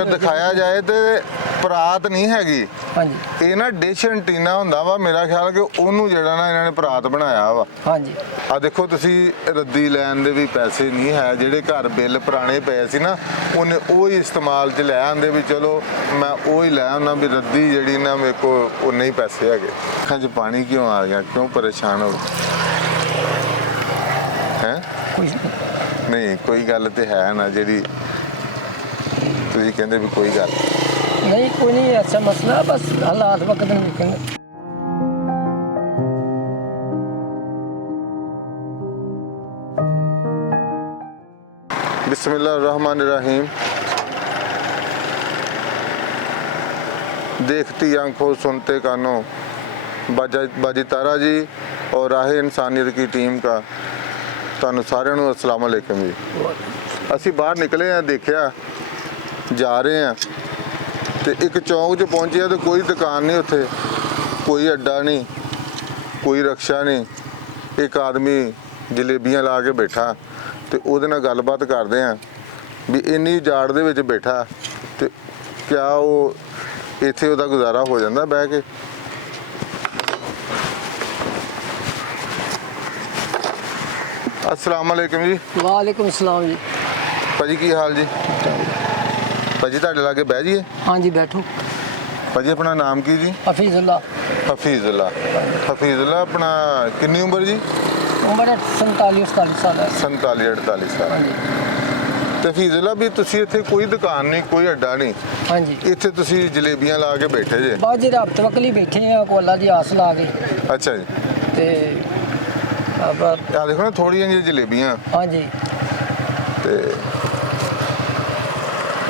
अगर दिखाया जाए तो परात नहीं हैगी। हाँ जी ਇਹ ਨਾ ਡਿਸ਼ ਐਂਟੀਨਾ ਹੁੰਦਾ ਵਾ ਮੇਰਾ ਖਿਆਲ ਕਿ ਉਹਨੂੰ ਜਿਹੜਾ ਨਾ ਇਹਨਾਂ ਨੇ ਪਰਾਤ ਬਣਾਇਆ ਵਾ। हाँ जी ਆ ਦੇਖੋ ਤੁਸੀਂ ਰੱਦੀ ਲੈਣ ਦੇ ਵੀ ਪੈਸੇ ਨਹੀਂ ਹੈ, ਜਿਹੜੇ ਘਰ ਬਿੱਲ ਪੁਰਾਣੇ ਪਏ ਸੀ ਨਾ ਉਹਨੇ ਉਹ ਹੀ ਇਸਤੇਮਾਲ 'ਚ ਲੈ ਆਂਦੇ ਵੀ ਚਲੋ ਮੈਂ ਉਹ ਹੀ ਲੈ ਆਉਣਾ ਵੀ ਰੱਦੀ ਜਿਹੜੀ ਨਾ ਮੇਰੇ ਕੋਲ ਉਨੇ ਹੀ ਪੈਸੇ ਹੈਗੇ। ਅੱਖਾਂ 'ਚ ਪਾਣੀ ਕਿਉਂ ਆ ਗਿਆ, ਕਿਉਂ ਪਰੇਸ਼ਾਨ ਹੋ ਹੈ? कुछ ਨਹੀਂ ਕੋਈ ਗੱਲ ਤੇ ਹੈ ਨਾ ਜਿਹੜੀ ਤੁਸੀਂ ਕਹਿੰਦੇ ਵੀ ਕੋਈ ਗੱਲ नहीं कोई नहीं ऐसा मसला, बस हालात वक्त में देखेंगे। बिस्मिल्लाहिर्रहमानिर्रहीम। देखती आंखों सुनते कानों, बाजी तारा जी और राह इंसानियत की टीम का ਤੁਹਾਨੂੰ ਸਾਰਿਆਂ ਨੂੰ अस्सलाम वालेकुम जी। ਅਸੀਂ ਬਾਹਰ ਨਿਕਲੇ ਆ, ਦੇਖਿਆ ਜਾ ਰਹੇ ਆ ਤੇ ਇੱਕ ਚੌਂਕ 'ਚ ਪਹੁੰਚਿਆ ਤੇ ਕੋਈ ਦੁਕਾਨ ਨਹੀਂ ਉੱਥੇ, ਕੋਈ ਅੱਡਾ ਨਹੀਂ, ਕੋਈ ਰਕਸ਼ਾ ਨਹੀਂ। ਇੱਕ ਆਦਮੀ ਜਲੇਬੀਆਂ ਲਾ ਕੇ ਬੈਠਾ ਤੇ ਉਹਦੇ ਨਾਲ ਗੱਲਬਾਤ ਕਰਦੇ ਆ ਵੀ ਇੰਨੀ ਜਾੜ ਦੇ ਵਿੱਚ ਬੈਠਾ ਤੇ ਕਿਆ ਉਹ ਇੱਥੇ ਉਹਦਾ ਗੁਜ਼ਾਰਾ ਹੋ ਜਾਂਦਾ ਬਹਿ ਕੇ। अस्सलाम वालेकुम जी। वालेकुम सलाम जी। ਭਾਜੀ ਕੀ ਹਾਲ ਜੀ? ਭਾਜੀ ਤੁਹਾਡੇ ਲਾਗੇ ਬਹਿ ਜਾਈਏ? हाँ जी बैठो। ਭਾਜੀ ਆਪਣਾ ਨਾਮ ਕੀ ਜੀ? हफीजुल्ला। ਹਫੀਜ਼ੁੱਲਾ। ਹਫੀਜ਼ੁੱਲਾ ਆਪਣਾ ਕਿੰਨੀ ਉਮਰ ਜੀ? उम्र 47-48 साल है। 47-48 ਸਾਲ। हाँ जी ਤੇ ਹਫੀਜ਼ੁੱਲਾ ਵੀ ਤੁਸੀਂ ਇੱਥੇ ਕੋਈ ਦੁਕਾਨ ਨਹੀਂ, ਕੋਈ ਅੱਡਾ ਨਹੀਂ, हाँ जी ਇੱਥੇ ਤੁਸੀਂ ਜਲੇਬੀਆਂ ਲਾ ਕੇ ਬੈਠੇ ਜੇ? बस जी रब तवक्कल ही बैठे हैं, को अल्लाह की आस ला के ਅੱਛਾ ਜੀ। ते अब ਆ ਦੇਖੋ ਨਾ ਥੋੜੀਆਂ ਜਿਹੀਆਂ ਜਲੇਬੀਆਂ हाँ जी ਤੇ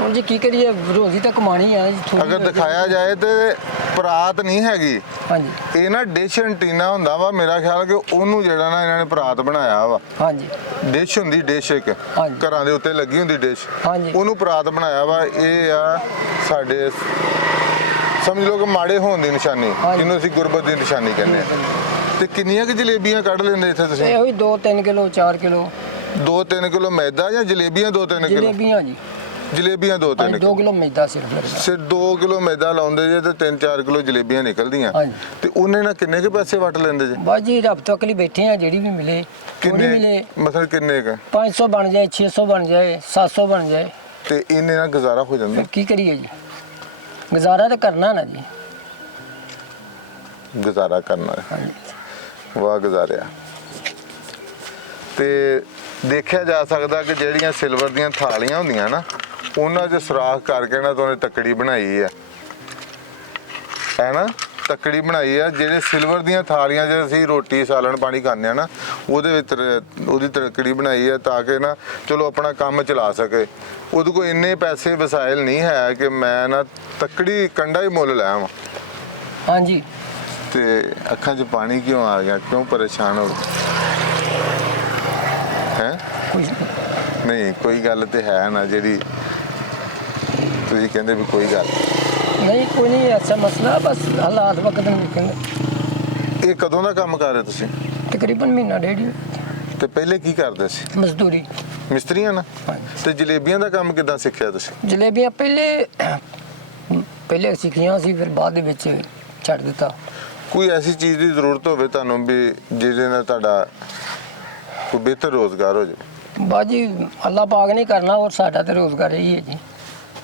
ਹੁਣ ਜੀ ਕੀ ਕਰੀਏ, ਰੋਜ਼ੀ ਤਾਂ ਕਮਾਣੀ ਹੈ ਜੀ ਥੋੜ੍ਹੀ। ਅਗਰ ਦਿਖਾਇਆ ਜਾਏ ਤੇ ਪਰਾਤ ਨਹੀਂ ਹੈਗੀ। ਹਾਂਜੀ ਇਹ ਨਾ ਡਿਸ਼ ਐਂਟੀਨਾ ਹੁੰਦਾ ਵਾ ਮੇਰਾ ਖਿਆਲ ਕਿ ਉਹਨੂੰ ਜਿਹੜਾ ਨਾ ਇਹਨਾਂ ਨੇ ਪਰਾਤ ਬਣਾਇਆ ਵਾ। ਹਾਂਜੀ ਡਿਸ਼ ਹੁੰਦੀ, ਡਿਸ਼ ਇੱਕ ਹਾਂਜੀ। ਘਰਾਂ ਦੇ ਉੱਤੇ ਲੱਗੀ ਹੁੰਦੀ ਡਿਸ਼, ਹਾਂਜੀ ਉਹਨੂੰ ਪਰਾਤ ਬਣਾਇਆ ਵਾ। ਇਹ ਆ ਸਾਡੇ ਸਮਝ ਲਓ ਕਿ ਮਾੜੇ ਹੋਣ ਦੀ ਨਿਸ਼ਾਨੀ, ਹਾਂਜੀ। ਜਿਹਨੂੰ ਅਸੀਂ ਗੁਰਬਤ ਦੀ ਨਿਸ਼ਾਨੀ ਕਹਿੰਦੇ ਆ। ਤੇ ਕਿੰਨੀਆਂ ਕਿ ਜਲੇਬੀਆਂ ਕੱਢ ਲੈਂਦੇ ਇੱਥੇ ਤੁਸੀਂ? ਇਹ ਹੋਈ 2-3 ਕਿਲੋ 4 ਕਿਲੋ 2-3 ਕਿਲੋ ਮੈਦਾ ਜਾਂ ਜਲੇਬੀਆਂ 2-3 ਕਿਲੋ? ਜਲੇਬੀਆਂ ਜੀ ਜਲੇਬੀਆਂ 2-3 2 ਕਿਲੋ। ਕਿਲੋ ਮੈਦਾ ਸਿਰਫ ਲੱਗਦਾ। ਸਿਰ 2 ਕਿਲੋ ਮੈਦਾ ਲਾਉਂਦੇ ਜੇ ਤੇ 3-4 ਕਿਲੋ ਜਲੇਬੀਆਂ ਨਿਕਲਦੀਆਂ। ਹਾਂਜੀ। ਤੇ ਉਹਨੇ ਨਾਲ ਕਿੰਨੇ ਕੇ ਪੈਸੇ ਵਟ ਲੈਂਦੇ ਜੇ? ਬਸ ਜੀ ਰੱਬ ਤੱਕ ਲਈ ਬੈਠੇ ਆ, ਜਿਹੜੀ ਵੀ ਮਿਲੇ ਥੋੜੀ ਕਿੰਨੇ ਮਿਲੇ। ਮਤਲਬ ਕਿੰਨੇ ਕ? 500 ਬਣ ਜਾਏ, 600 ਬਣ ਜਾਏ, 700 ਬਣ ਜਾਏ, ਤੇ ਇਹਨੇ ਨਾਲ ਗੁਜ਼ਾਰਾ ਹੋ ਜਾਂਦਾ? ਫਿਰ ਕੀ ਕਰੀਏ ਜੀ, ਗੁਜ਼ਾਰਾ ਤਾਂ ਕਰਨਾ ਨਾ ਜੀ। ਗੁਜ਼ਾਰਾ ਕਰਨਾ ਹੈ। ਹਾਂਜੀ ਵਾਹ ਗੁਜ਼ਾਰਿਆ। ਤੇ ਦੇਖਿਆ ਜਾ ਸਕਦਾ ਕਿ ਜਿਹੜੀਆਂ ਸਿਲਵਰ ਦੀਆਂ ਥਾਲੀਆਂ ਹੁੰਦੀਆਂ ਨਾ ਉਹਨਾਂ 'ਚ ਸੁਰਾਖ ਕਰਕੇ ਨਾ ਉਹਨੇ ਤੱਕੜੀ ਬਣਾਈ ਹੈ ਨਾ, ਤੱਕੜੀ ਬਣਾਈ ਆ। ਜਿਹੜੇ ਸਿਲਵਰ ਦੀਆਂ ਥਾਲੀਆਂ 'ਚ ਅਸੀਂ ਰੋਟੀ ਸਾਲਣ ਪਾਣੀ ਖਾਂਦੇ ਆ ਨਾ, ਉਹਦੇ ਵਿੱਚ ਉਹਦੀ ਤੱਕੜੀ ਬਣਾਈ ਆ ਤਾਂ ਕਿ ਨਾ ਚਲੋ ਆਪਣਾ ਕੰਮ ਚਲਾ ਸਕੇ। ਉਹਦੇ ਕੋਲ ਇੰਨੇ ਪੈਸੇ ਵਸਾਇਲ ਨਹੀਂ ਹੈ ਕਿ ਮੈਂ ਨਾ ਤੱਕੜੀ ਕੰਡਾ ਹੀ ਮੁੱਲ ਲੈ ਆਵਾਂ। ਹਾਂਜੀ ਤੇ ਅੱਖਾਂ 'ਚ ਪਾਣੀ ਕਿਉਂ ਆ ਗਿਆ, ਕਿਉਂ ਪਰੇਸ਼ਾਨ ਹੋ ਹੈ? ਕੁਝ ਨਹੀਂ ਕੋਈ ਗੱਲ ਤੇ ਹੈ ਨਾ ਜਿਹੜੀ ਤੁਸੀਂ ਕਹਿੰਦੇ ਵੀ ਕੋਈ ਗੱਲ नहीं कोई नहीं ऐसा मसला, बस हालात वक्त में देखेंगे। ਇਹ ਕਦੋਂ ਦਾ ਕੰਮ ਕਰ ਰਹੇ ਤੁਸੀਂ? तकरीबन महीना 1.5 ਤੇ ਪਹਿਲੇ ਕੀ ਕਰਦੇ ਸੀ? मजदूरी। ਮਿਸਤਰੀਆਂ ਨਾ? ਹਾਂਜੀ ਤੇ ਜਲੇਬੀਆਂ ਦਾ ਕੰਮ ਕਿੱਦਾਂ ਸਿੱਖਿਆ ਤੁਸੀਂ? ਜਲੇਬੀਆਂ ਪਹਿਲੇ ਸਿੱਖੀਆਂ ਸੀ, ਫਿਰ ਬਾਅਦ ਦੇ ਵਿੱਚ ਛੱਡ ਦਿੱਤਾ। ਕੋਈ ਐਸੀ ਚੀਜ਼ ਦੀ ਜ਼ਰੂਰਤ ਹੋਵੇ ਤੁਹਾਨੂੰ ਵੀ ਜਿਹਦੇ ਨਾਲ ਤੁਹਾਡਾ ਕੋਈ ਬਿਹਤਰ ਰੋਜ਼ਗਾਰ ਹੋ ਜਾਵੇ? ਬਾਜੀ ਅੱਲਾਹ ਪਾਕ ਨੇ ਕਰਨਾ, ਔਰ ਸਾਡਾ ਤੇ ਰੋਜ਼ਗਾਰ ਇਹੀ ਹੈ ਜੀ।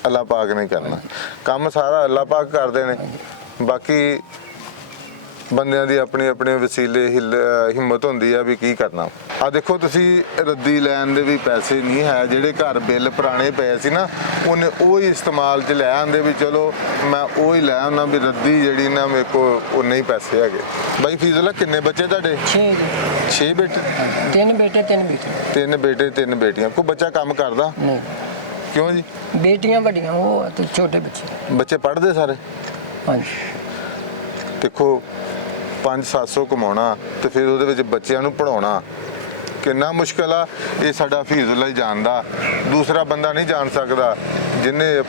ਅੱਲਾਹ ਪਾਕ ਨੇ ਕਰਨਾ ਕੰਮ, ਸਾਰਾ ਅੱਲਾਹ ਪਾਕ ਕਰਦੇ ਨੇ। ਬਾਕੀ ਬੰਦਿਆਂ ਦੀ ਆਪਣੀ ਆਪਣੇ ਵਸੀਲੇ ਹਿੰਮਤ ਹੁੰਦੀ ਆ ਵੀ ਕੀ ਕਰਨਾ। ਆ ਦੇਖੋ ਤੁਸੀਂ ਰੱਦੀ ਲੈਣ ਦੇ ਵੀ ਪੈਸੇ ਨਹੀਂ ਹੈ, ਜਿਹੜੇ ਘਰ ਬਿੱਲ ਪੁਰਾਣੇ ਪਏ ਸੀ ਨਾ ਉਹਨੇ ਉਹ ਹੀ ਇਸਤੇਮਾਲ 'ਚ ਲੈ ਆਂਦੇ ਵੀ ਚਲੋ ਮੈਂ ਉਹ ਹੀ ਲੈ ਆਉਣਾ ਵੀ ਰੱਦੀ ਜਿਹੜੀ ਨਾ ਮੇਰੇ ਕੋਲ ਉਨੇ ਹੀ ਪੈਸੇ ਹੈਗੇ। ਬਾਈ ਫੀਜ਼ੁੱਲਾ ਕਿੰਨੇ ਬੱਚੇ ਤੁਹਾਡੇ? 6 ਬੇਟੇ? 3 ਬੇਟੇ 3 ਬੇਟੀਆਂ। 3 ਬੇਟੇ 3 ਬੇਟੀਆਂ। ਕੋਈ ਬੱਚਾ ਕੰਮ ਕਰਦਾ? ਨਹੀਂ ਕਿਉਂ ਜੀ? ਬੇਟੀਆਂ ਵੱਡੀਆਂ, ਉਹ ਤੇ ਛੋਟੇ ਬੱਚੇ। ਬੱਚੇ ਪੜ੍ਹਦੇ ਸਾਰੇ? ਹਾਂਜੀ ਦੇਖੋ 500-700 ਕਮਾਉਣਾ ਤੇ ਫਿਰ ਉਹਦੇ ਵਿੱਚ ਬੱਚਿਆਂ ਨੂੰ ਪੜਾਉਣਾ ਕਿੰਨਾ ਮੁਸ਼ਕਿਲ ਆ। ਇਹ ਸਾਡਾ ਹਫੀਜ਼ੁੱਲਾ ਹੀ ਜਾਣਦਾ, ਦੂਸਰਾ ਬੰਦਾ ਨਹੀਂ ਜਾਣ ਸਕਦਾ। ਜਿਹਨੇ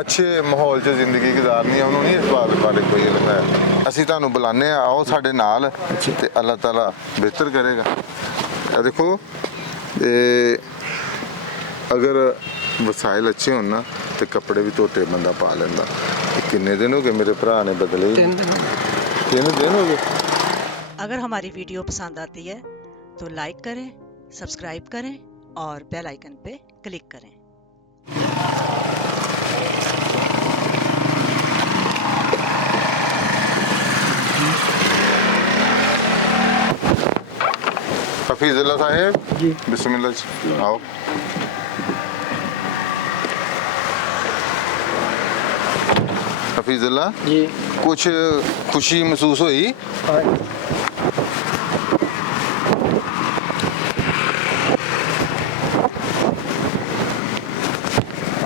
ਅੱਛੇ ਮਾਹੌਲ 'ਚ ਜ਼ਿੰਦਗੀ ਗੁਜ਼ਾਰਨੀ ਆ ਉਹਨੂੰ ਨਹੀਂ ਇਸ ਬਾਤ ਬਾਰੇ ਕੋਈ ਇਲਮ ਹੈ। ਅਸੀਂ ਤੁਹਾਨੂੰ ਬੁਲਾਉਂਦੇ ਆ, ਆਓ ਸਾਡੇ ਨਾਲ ਤੇ ਅੱਲਾਹ ਤਾਲਾ ਬਿਹਤਰ ਕਰੇਗਾ। ਇਹ ਦੇਖੋ, ਅਗਰ ਵਸਾਇਲ ਅੱਛੇ ਹੋਣ ਨਾ ਤੇ ਕੱਪੜੇ ਵੀ ਧੋਤੇ ਬੰਦਾ ਪਾ ਲੈਂਦਾ। ਤੇ ਕਿੰਨੇ ਦਿਨ ਹੋ ਗਏ ਮੇਰੇ ਭਰਾ ਨੇ ਬਦਲੇ ਹੀ 3 ਨਹੀਂ। दिन 3 ਦਿਨ ਹੋ ਗਏ। अगर हमारी वीडियो पसंद आती है तो लाइक करें, सब्सक्राइब करें और बेल आइकन पे क्लिक करें। हफीजुल्लाह साहेब जी। बिस्मिल्लाह जी, आओ। हफीजुल्लाह जी। कुछ खुशी महसूस हुई? हाँ जी।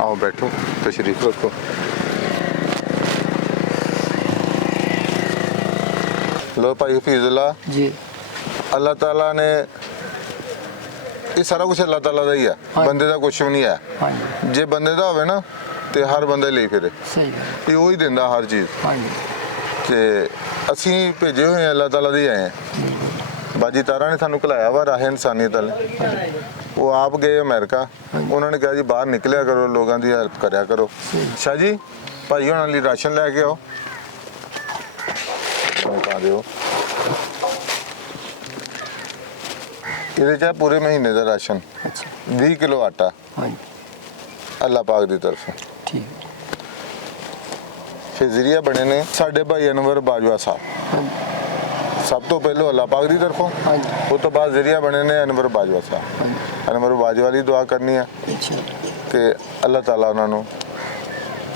आओ बैठो, तशरीफ रखो। लो भाई हफीजुल्लाह, जी। अल्लाह ताला ने ये सारा कुछ अल्लाह ताला का ही है, हाँ। बंदे का कुछ भी नहीं है। हाँ जी। जे बंदे का होवे ना ते हर बंदे ले फिरे, सही है। ये वही दिंदा हर चीज़। हाँ जी। ਤੇ ਅਸੀਂ ਭੇਜੇ ਹੋਏ ਆ, ਅੱਲਾਹ ਤਾਲਾ ਦੇ ਆਏ ਆ। ਬਾਜੀ ਤਾਰਾ ਨੇ ਸਾਨੂੰ ਘਲਾਇਆ ਵਾ ਰਾਹ ਇਨਸਾਨੀਅਤ ਵਾਲੇ। ਉਹ ਆਪ ਗਏ ਅਮਰੀਕਾ, ਉਹਨਾਂ ਨੇ ਕਿਹਾ ਜੀ ਬਾਹਰ ਨਿਕਲਿਆ ਕਰੋ, ਲੋਕਾਂ ਦੀ ਹੈਲਪ ਕਰਿਆ ਕਰੋ। ਸ਼ਾਹ ਜੀ ਭਾਈ ਉਹਨਾਂ ਲਈ ਰਾਸ਼ਨ ਲੈ ਕੇ ਆਓ, ਪਾ ਦਿਓ। ਇਹਦੇ ਚ ਹੈ ਪੂਰੇ ਮਹੀਨੇ ਦਾ ਰਾਸ਼ਨ, अच्छा। 20 ਕਿਲੋ ਆਟਾ हाँ जी। ਅੱਲਾਹ ਪਾਕ ਦੀ ਤਰਫੋਂ। ठीक है। ਫਿਰ ਜ਼ਰੀਆ ਬਣੇ ਨੇ ਸਾਡੇ ਭਾਈ ਅਨਵਰ ਬਾਜਵਾ ਸਾਹਿਬ, हाँ जी। ਸਭ ਤੋਂ ਪਹਿਲਾਂ ਅੱਲਾਹ ਪਾਕ ਦੀ ਤਰਫੋਂ। हाँ जी। ਉਸ ਤੋਂ ਬਾਅਦ ਜ਼ਰੀਆ ਬਣੇ ਨੇ ਅਨਵਰ ਬਾਜਵਾ ਸਾਹਿਬ। हाँ जी। ਅਨਵਰ ਬਾਜਵਾ ਲਈ ਦੁਆ ਕਰਨੀ ਹੈ अच्छा। ਕਿ ਅੱਲਾਹ ਤਾਲਾ ਉਹਨਾਂ ਨੂੰ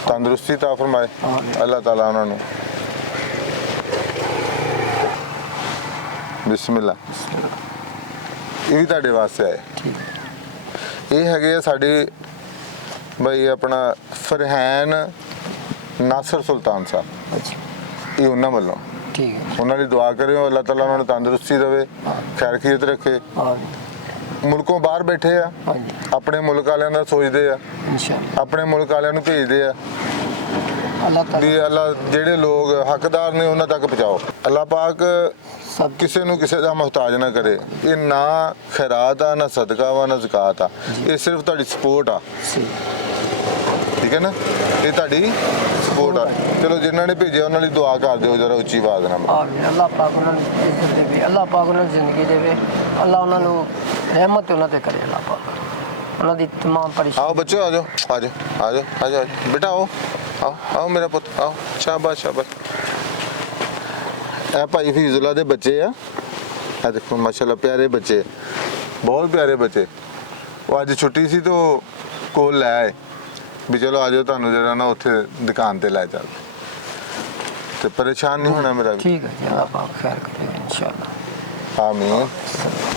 ਤੰਦਰੁਸਤੀ ਤਾ ਫਰਮਾਏ। ਆਮੀਨ। ਅੱਲਾਹ ਤਾਲਾ ਉਹਨਾਂ ਨੂੰ ਬਿਸਮਿਲ੍ਲਾ। ਇਹ ਵੀ ਤੁਹਾਡੇ ਵਾਸਤੇ ਆਏ। ठीक है। ਇਹ ਹੈਗੇ ਆ ਸਾਡੇ ਬਈ ਆਪਣਾ ਫਰਹਾਨ ਨਾਸਰ ਸੁਲਤਾਨ ਸਾਹਿਬ। अच्छा। ਇਹ ਉਹਨਾਂ ਵੱਲੋਂ ठीक है। ਉਹਨਾਂ ਦੀ ਦੁਆ ਕਰਿਓ, ਅੱਲਾਹ ਤਾਲਾ ਉਹਨਾਂ ਨੂੰ ਤੰਦਰੁਸਤੀ ਦੇਵੇ, ਖੈਰ ਖੀਰਤ ਰੱਖੇ। हाँ जी। ਮੁਲਕੋਂ ਬਾਹਰ ਬੈਠੇ ਆ, हाँ जी। ਆਪਣੇ ਮੁਲਕ ਵਾਲਿਆਂ ਦਾ ਸੋਚਦੇ ਆ, इंशाल्लाह। ਆਪਣੇ ਮੁਲਕ ਵਾਲਿਆਂ ਨੂੰ ਭੇਜਦੇ ਆ अल्लाह ताला ਵੀ ਅੱਲਾ ਜਿਹੜੇ ਲੋਕ ਹੱਕਦਾਰ ਨੇ ਉਹਨਾਂ ਤੱਕ ਪਹੁੰਚਾਓ। ਅੱਲਾਹ ਪਾਕ सब ਕਿਸੇ ਨੂੰ ਕਿਸੇ ਦਾ ਮੁਹਤਾਜ ਨਾ ਕਰੇ। ਇਹ ਨਾ ਖੈਰਾਤ ਆ, ਨਾ ਸਦਕਾ ਵਾ, ਨਾ ਜ਼ਕਾਤ ਆ, ਇਹ ਸਿਰਫ ਤੁਹਾਡੀ ਸਪੋਰਟ ਆ। सही। ਠੀਕ ਹੈ ਨਾ, ਇਹ ਤੁਹਾਡੀ ਸਪੋर्ट ਆ। ਚਲੋ ਜਿਨ੍ਹਾਂ ਨੇ ਭੇਜਿਆ ਉਹਨਾਂ ਲਈ ਦੁਆ ਕਰ ਦਿਓ ਜਰਾ ਉੱਚੀ ਆਵਾਜ਼ ਨਾਲ। आमीन। अल्लाह पाक उन्होंने इज्जत देवे, अल्लाह पाक उन्होंने जिंदगी देवे, अल्लाह उन्होंने रहमत उन्होंने ते करे। अल्लाह पाक उन्होंने दी तमाम परेशानी। ਆਓ ਬੱਚੋ, ਆ ਜਾਓ ਆ ਜਾਓ ਆ ਜਾਓ ਆ ਜਾਓ ਬੇਟਾ, ਆਓ ਆਓ ਆਓ ਮੇਰਾ ਪੁੱਤ, ਆਓ। ਸ਼ਾਬਾਸ਼ ਸ਼ਾਬਾਸ਼। ਇਹ ਭਾਈ ਫੀਜ਼ੁੱਲਾ ਦੇ ਬੱਚੇ ਆ, ਇਹ ਦੇਖੋ ਮਾਸ਼ਾਅੱਲਾ ਪਿਆਰੇ ਬੱਚੇ, ਬਹੁਤ ਪਿਆਰੇ ਬੱਚੇ। ਉਹ ਅੱਜ ਛੁੱਟੀ ਸੀ ਤਾਂ ਕੋਲ ਲੈ ਆਏ ਵੀ ਚਲੋ ਆ ਜਾਓ, ਤੁਹਾਨੂੰ ਜਿਹੜਾ ਨਾ ਉੱਥੇ ਦੁਕਾਨ ਤੇ ਲੈ ਚੱਲ, ਤੇ ਪਰੇਸ਼ਾਨ ਨਹੀਂ ਹੋਣਾ ਮੇਰਾ ਵੀ। ठीक है जी। अल्लाह पाक खैर करेगा इंशाल्लाह। आमीन।